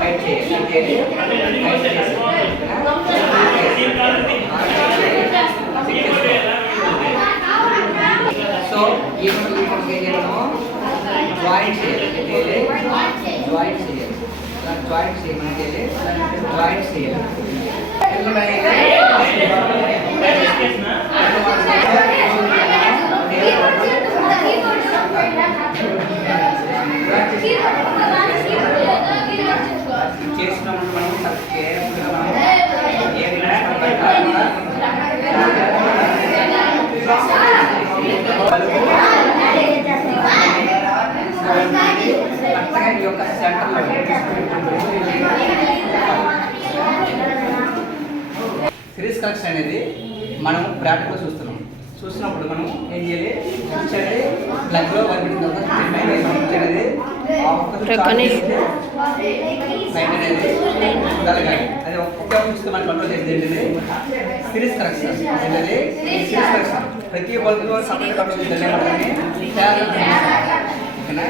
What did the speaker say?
Cut చేసుకునే తీసుకోవాలి. So ఈ జాయింట్ చేయాలి, జాయింట్ చేయాలి, జాయింట్ చేయమని జాయింట్ చేయాలి. చేసినప్పుడు మనం కేర్ఫుల్గా మనం ఏ ఈ యొక్క సెంటర్లో సిరీస్ కలెక్షన్ అనేది మనం ప్రాక్టికల్ చూస్తున్నప్పుడు మనం ఏం చేయాలి, ఇచ్చేది ప్లగ్లో వర్కింగ్ ఇచ్చేది అది ఒక్క చూస్తే మనం కంట్రోల్ చేసేది ఏంటిది సిరీస్ కలెక్షన్. ఏంటది సిరీస్ కలెక్షన్ ప్రతి బల్బులో సపరేట్ కంట్రోల్ చేయాలి. ఓకేనా?